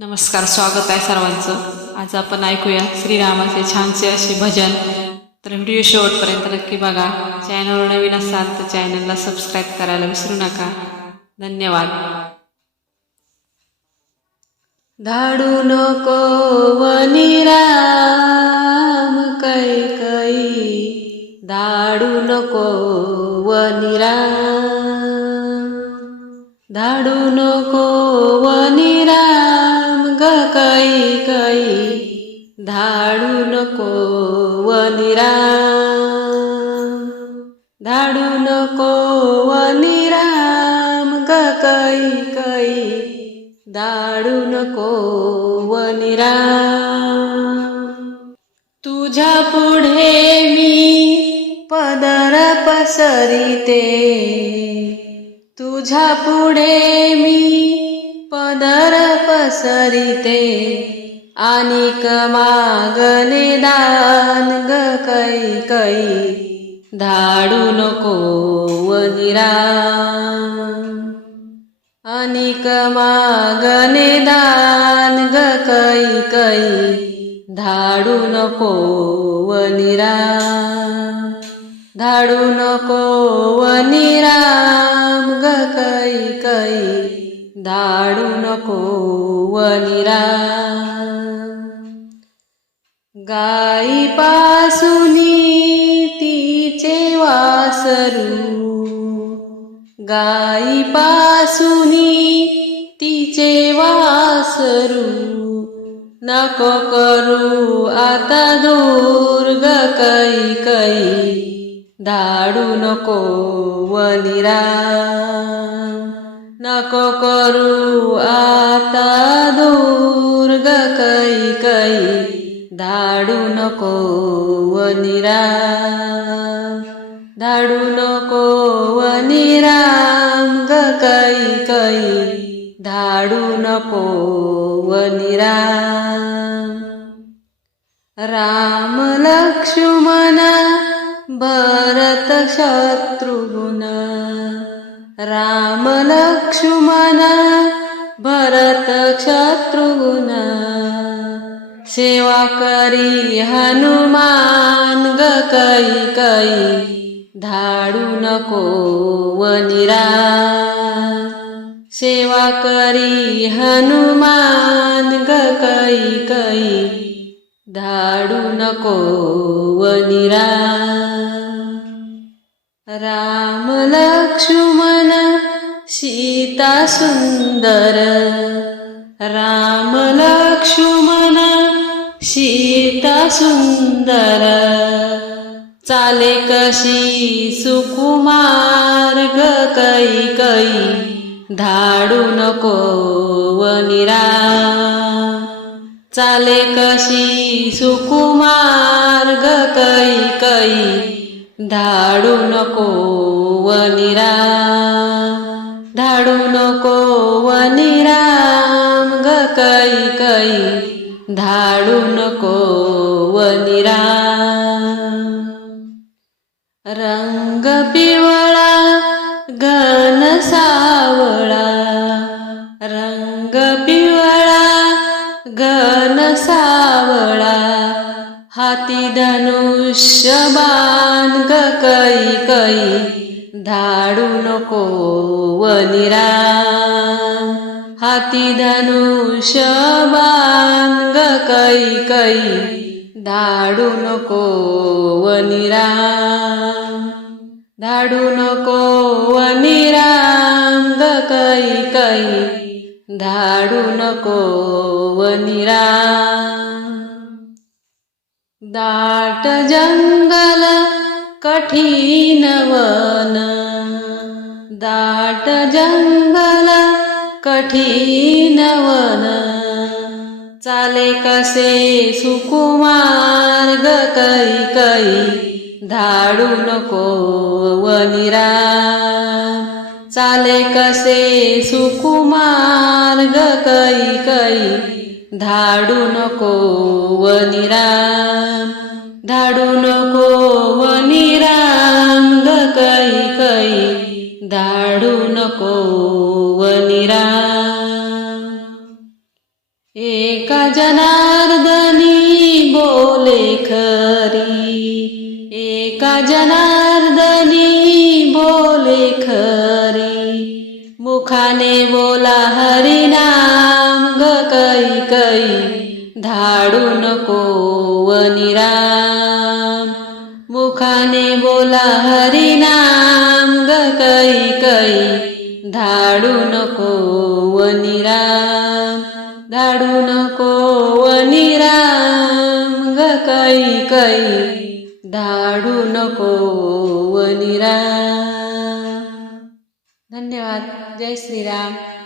नमस्कार स्वागत आहे सर्वांचं. आज आपण ऐकूया श्रीरामाचे छानसे असे भजन. तर व्हिडिओ शेवटपर्यंत नक्की बघा. चॅनलवर नवीन असाल तर चॅनलला सबस्क्राईब करायला विसरू नका. धन्यवाद. धाडू नको वनिराम कै धाडू नको वनिराम धाडू नको वनिराम कै कै धाडू नको वनिरा. धाडू नको वनिराम ग कै कै धाडू नको वनिराम. तुझ्या पुढे मी पदर पसरिते. तुझ्या पुढे मी पदर पसरिते आणि मागणे दान ग कै कै धाडू नको वनिराम आणि मागणे दान ग कै कै धाडू नको वनिराम धाडू नको वनिराम ग कै कै धाडू नको वनिराम गाई पासुनी तिचे वासरू. गाई पासुनी तिचे वासरू. नको करू आता दुर्ग ग कै कै धाडू नको वनिरा. नको करू आता दूर ग कै कै धाडू नको वनिरा. धाडू नको वनिराम ग कै कै धाडू नको वनिराम राम लक्ष्मण भरत शत्रुघ्न शत्रुगुना सेवा करी हनुमान ग कै कै धाडू नको वनिरा। सेवा करी हनुमान ग कै कै धाडू नको वनिरा। राम लक्ष्मण सीता सुंदर राम लक्ष्मण सीता सुंदर चाले कशी सुकुमार ग कै कै धाडू नको वनिरा चाले कशी सुकुमार ग कै कै धाडू नको वनिरा धाडू नको वनिराम कै धाडू नको वनिरा. रंग पिवळा घन सावळा. रंग पिवळा घन सावळा. हाती धनुष्य बाण ग कई धाडू नको वनिरा. हाती धनुष्य बाण ग कै कै धाडू नको वनिरा धाडू नको वनिराम ग कै कै धाडू नको वनिरा दाट जंगल कठीण वन दाट जंगल कठीण वन. चाले कसे सुकुमार ग कै कै धाडू नको वनिरा. चाले कसे सुकुमार ग कै कै धाडू नको वनिराम धाडू नको वनिराम ग कै कै धाडू नको हरिनाम ग कै कै धाडू नको वनिराम मुखाने बोला हरिनाम ग कै कै धाडू नको वनिराम धाडू नको निराम ग कै कै धाडू नको निराम. धन्यवाद. जय श्रीराम.